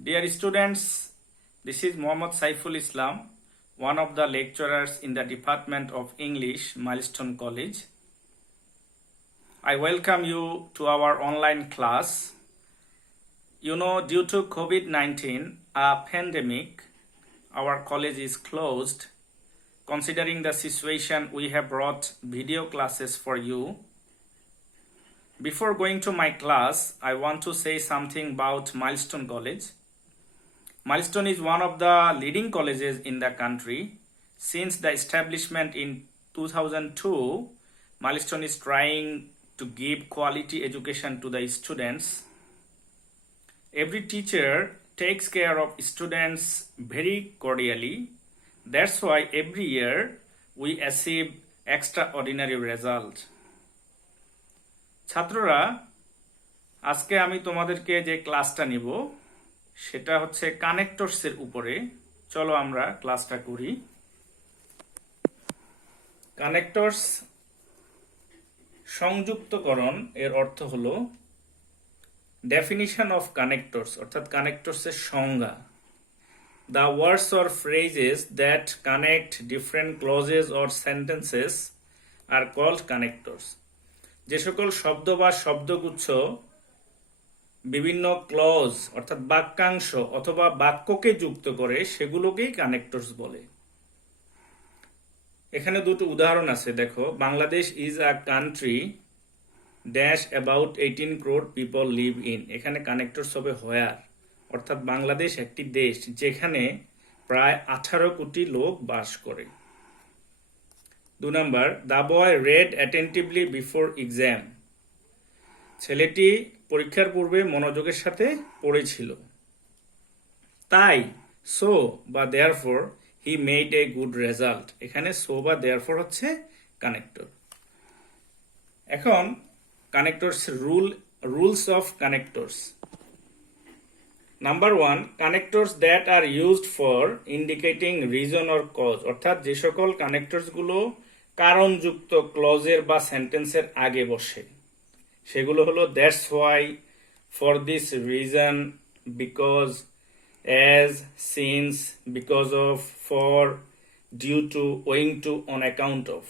Dear students, this is Mohammad Saiful Islam, one of the lecturers in the Department of English, Milestone College. I welcome you to our online class. You know, due to COVID-19, a pandemic, our college is closed. Considering the situation, we have brought video classes for you. Before going to my class, I want to say something about Milestone College. Milestone is one of the leading colleges in the country. Since the establishment in 2002, Milestone is trying to give quality education to the students. Every teacher takes care of students very cordially. That's why every year we achieve extraordinary result. ছাত্ররা, আজকে আমি তোমাদেরকে যে ক্লাসটা নিব সেটা হচ্ছে কানেক্টরসের উপরে। চলো আমরা ক্লাসটা করি। কানেক্টরস সংযুক্তকরণ এর অর্থ হলো ডেফিনিশন অফ কানেক্টরস, অর্থাৎ কানেক্টরসের সংজ্ঞা। The words or phrases that connect different clauses or sentences are called connectors. যে সকল শব্দ বা শব্দগুচ্ছ বিভিন্ন ক্লজ অর্থাৎ বাক্যাংশ অথবা বাক্যকে যুক্ত করে সেগুলোকেই কানেক্টরস বলে। এখানে দুটো উদাহরণ আছে, দেখো। Bangladesh is a country dash about 18 crore people live in. এখানে কানেক্টরস হবে হোয়ার, অর্থাৎ বাংলাদেশ একটি দেশ যেখানে প্রায় 18 কোটি লোক বাস করে। 2 number, the boy read attentively before exam. ছেলেটি পরীক্ষার পূর্বে মনোযোগের সাথে পড়েছিল। তাই সো বা therefore he made a good result. এখানে সো বা দেয়ারফর হচ্ছে কানেক্টর। এখন connectors rules of connectors. Number 1, connectors that are used for indicating reason or cause, অর্থাৎ যে সকল কানেক্টরসগুলো কারণযুক্ত ক্লজের বা সেন্টেন্সের আগে বসে সেগুলো হলো that's why, for this reason, because, as, since, because of, for, due to, owing to, on account of.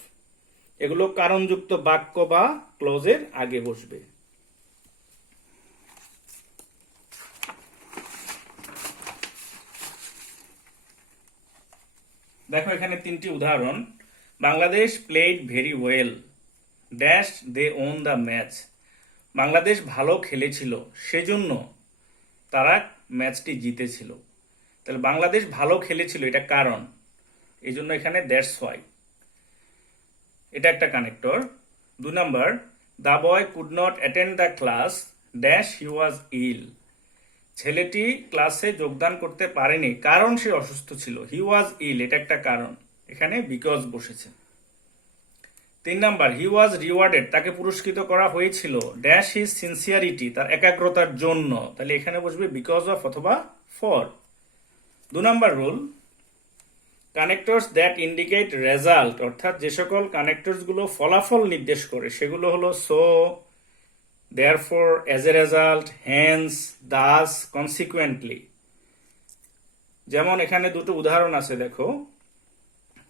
এগুলো কারণযুক্ত বাক্য বা ক্লজের আগে বসবে। দেখো এখানে 3টি উদাহরণ। Bangladesh played very well dash they won the match. Bangladesh ভালো খেলেছিল সেজন্য তারা ম্যাচটি জিতেছিল। তাহলে বাংলাদেশ ভালো খেলেছিল এটা কারণ, এই জন্য এখানে দ্যাটস হোয়াই, এটা একটা connector. 2 number, the boy could not attend the class dash he was ill. ছেলেটি ক্লাসে যোগদান করতে পারেনি কারণ সে অসুস্থ ছিল। হি ওয়াজ ইল, এটা একটা কারণ, এখানে বিকজ বসেছে। 3 নাম্বার, হি ওয়াজ রিওয়ার্ডেড, তাকে পুরস্কৃত করা হয়েছিল ড্যাশ হিজ সিনসিয়ারিটি, তার একাগ্রতার জন্য। তাহলে এখানে বসবে বিকজ অফ অথবা for. 2 number rule, connectors that indicate result, অর্থাৎ যে সকল কানেক্টরস গুলো ফলাফল নির্দেশ করে সেগুলো হলো so, therefore, as a result, hence, thus, consequently. যেমন এখানে দুটো উদাহরণ আছে, দেখো।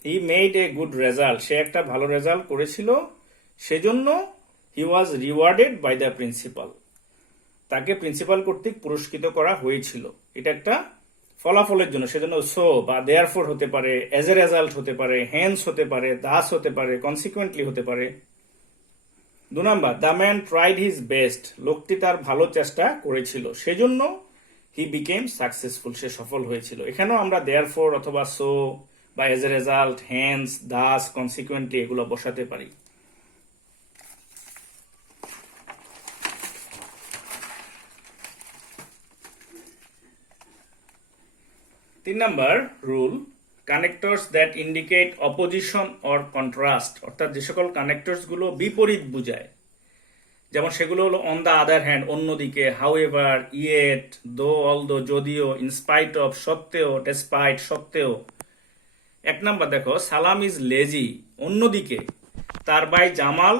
He made a good result, সে একটা ভালো রেজাল্ট করেছিল সেজন্য he was rewarded by the principal, তাকে প্রিন্সিপাল কর্তৃক পুরস্কৃত করা হয়েছিল। এটা একটা ফলাফলের জন্য, সেজন্য সো বা দেয়ারফর হতে পারে, এজ এ রেজাল্ট হতে পারে, হেন্স হতে পারে, দাস হতে পারে, কনসিকুয়েন্টলি হতে পারে। 2 number, the man tried his best, লোকটি তার ভালো চেষ্টা করেছিল সেজন্য হি বিকেম সাকসেসফুল, সে সফল হয়েছিল। এখানেও আমরা দেয়ারফর অথবা সো বা as a result, hence, thus, consequently এগুলো বসাতে পারি। তিন number rule, connectors that indicate opposition or contrast, অর্থাৎ যে সকল কানেক্টরস গুলো বিপরীত বুঝায়, যেমন সেগুলো হলো অন দ্য আদার হ্যান্ড, অন্যদিকে, হাউএভার, ইয়েট, দো, অলদো, যদিও, ইনস্পাইট অফ, সত্ত্বেও, ডেসপাইট, সত্ত্বেও। 1 নাম্বার দেখো, সালাম ইজ লেজি, অন্যদিকে তার ভাই জামাল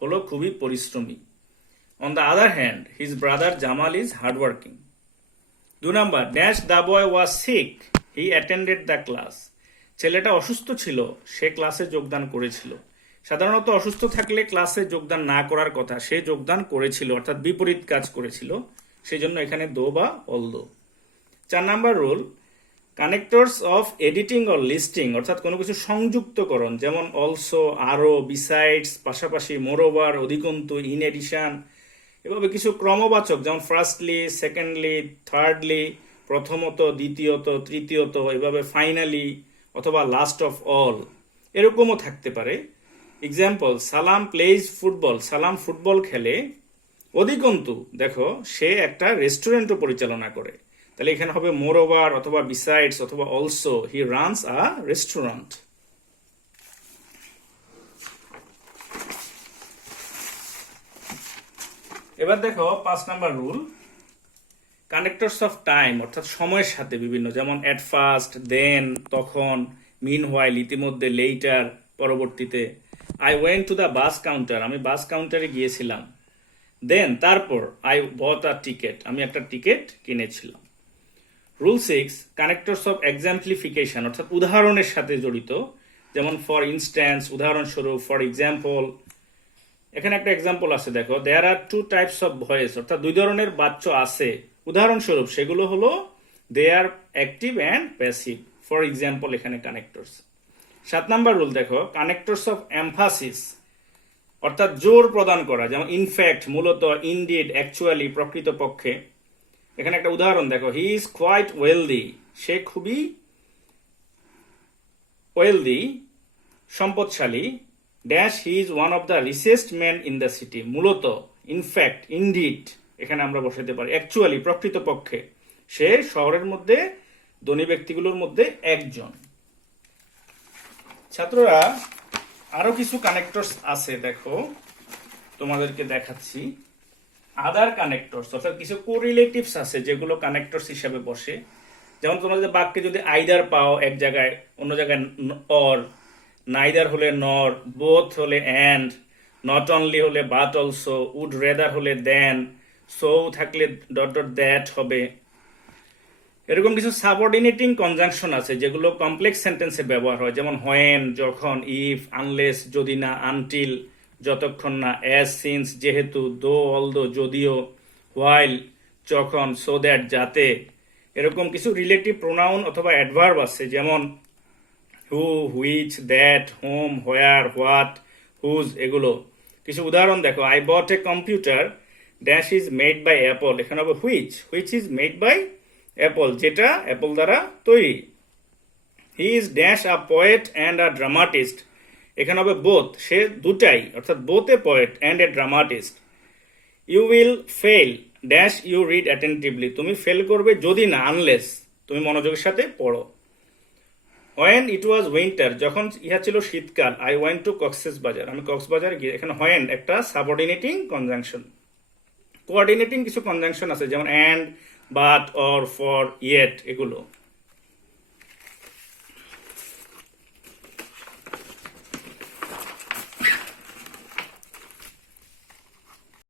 হলো খুবই পরিশ্রমী। On the other hand, his brother Jamal is hardworking. 2 number, dash the boy was sick, he attended the class. ছেলেটা অসুস্থ ছিল, সে ক্লাসে যোগদান করেছিল। সাধারণত অসুস্থ থাকলে ক্লাসে যোগদান না করার কথা, সে যোগদান করেছিল, অর্থাৎ বিপরীত কাজ করেছিল, সেই জন্য এখানে দো বা although. 4 number rule, connectors of editing or listing, অর্থাৎ কোনো কিছু সংযুক্তকরণ, যেমন অলসো, আরো, বিসাইডস, পাশাপাশি, মোরওভার, অধিকন্তু, ইন এডিশন, এভাবে কিছু ক্রমবাচক যেমন ফার্স্টলি, সেকেন্ডলি, থার্ডলি, প্রথমত, দ্বিতীয়ত, তৃতীয়ত, এভাবে ফাইনালি অথবা লাস্ট অফ অল, এরকমও থাকতে পারে। এক্সাম্পল, সালাম প্লেজ ফুটবল, সালাম ফুটবল খেলে। অধিকন্তু, দেখো সে একটা রেস্টুরেন্টও পরিচালনা করে, তাহলে এখানে হবে মোর ওভার অথবা বিসাইডস অথবা also, he runs a restaurant. এবার দেখো 5 number rule, connectors of time, অর্থাৎ সময়ের সাথে বিভিন্ন, যেমন এট ফার্স্ট, দেন, তখন, মিন হোয়াইল, ইতিমধ্যে, লেইটার, পরবর্তীতে। I went to the bus counter, আমি বাস কাউন্টারে গিয়েছিলাম। দেন, তারপর, আই বট আ টিকেট, আমি একটা টিকেট কিনেছিলাম। রুল 6, কানেক্টরস অফ এক্সাম্পলিফিকেশন, অর্থাৎ উদাহরণের সাথে জড়িত, যেমন ফর ইনস্ট্যান্স, উদাহরণস্বরূপ, ফর এক্সাম্পল। এখানে একটা এক্সাম্পল আছে, দেখো, there are 2 types of voice, অর্থাৎ 2 ধরনের বাচ্য আছে, উদাহরণস্বরূপ সেগুলো হলো they are active and passive, for example এখানে কানেক্টরস। 7 নাম্বার রুল দেখো, কানেক্টরস অফ এমফাসিস, অর্থাৎ জোর প্রদান করা, যেমন ইনফ্যাক্ট, মূলত, ইনডিড, অ্যাকচুয়ালি, প্রকৃতপক্ষে। এখানে একটা উদাহরণ দেখো, হি ইজ কোয়াইট ওয়েলদি, সে খুবই ওয়েলদি, সম্পদশালী। Dash, he is one of the richest man in the city, মূলত, ইনফ্যাক্ট, ইনডিড, এখানে আমরা বসাতে পারি, অ্যাকচুয়ালি, প্রকৃতপক্ষে, সে শহরের মধ্যে ধনী ব্যক্তিগুলোর মধ্যে একজন। ছাত্ররা, আরো কিছু কানেক্টরস আছে, দেখো তোমাদেরকে দেখাচ্ছি। আদার কানেক্টরস, অর্থাৎ কিছু কোরিলেটিভস আছে যেগুলো কানেক্টরস হিসাবে বসে, যেমন তোমাদের বাক্যে যদি আইদার পাও এক জায়গায়, অন্য জায়গায় অর, নাইদার হলে নর, বোথ হলে অ্যান্ড, নট অনলি হলে বাট অলসো, উড রেদার হলে দেন, সো থাকলে ডট ডট দ্যাট হবে। এরকম কিছু সাবঅর্ডিনেটিং কনজাংশন আছে যেগুলো কমপ্লেক্স সেন্টেন্সে ব্যবহার হয়, যেমন হোয়েন, যখন, ইফ, আনলেস, যদি না, আনটিল, যতক্ষণ না, অ্যাজ, সিন্স, যেহেতু, দো, অলদো, যদিও, হোয়াইল, যখন, সো দ্যাট, যাতে। এরকম কিছু রিলেটিভ প্রোনাউন অথবা অ্যাডভার্ব আছে, যেমন who, which, that, whom, where, what, whose, এগুলো। কিছু উদাহরণ দেখো, I bought a computer, dash is made by Apple, এখানে হবে which, which is made by Apple, যেটা অ্যাপল দ্বারা তৈরি। He is dash a poet and a dramatist, এখানে হবে বোথ, সে দুটাই, অর্থাৎ both a poet and a dramatist. You will fail, dash you read attentively, তুমি ফেল করবে যদি না, আনলেস, তুমি মনোযোগের সাথে পড়ো। হোয়েন ইট ওয়াজ উইন্টার, যখন ইহা ছিল শীতকাল, আই ওয়েন্ট টু কক্সেস বাজার, আমি কক্সবাজার গিয়ে। এখানে হোয়েন একটা সাবঅর্ডিনেটিং কনজাংশন। কোঅর্ডিনেটিং কিছু কনজাংশন আছে, যেমন and, but, or, for, yet, এগুলো।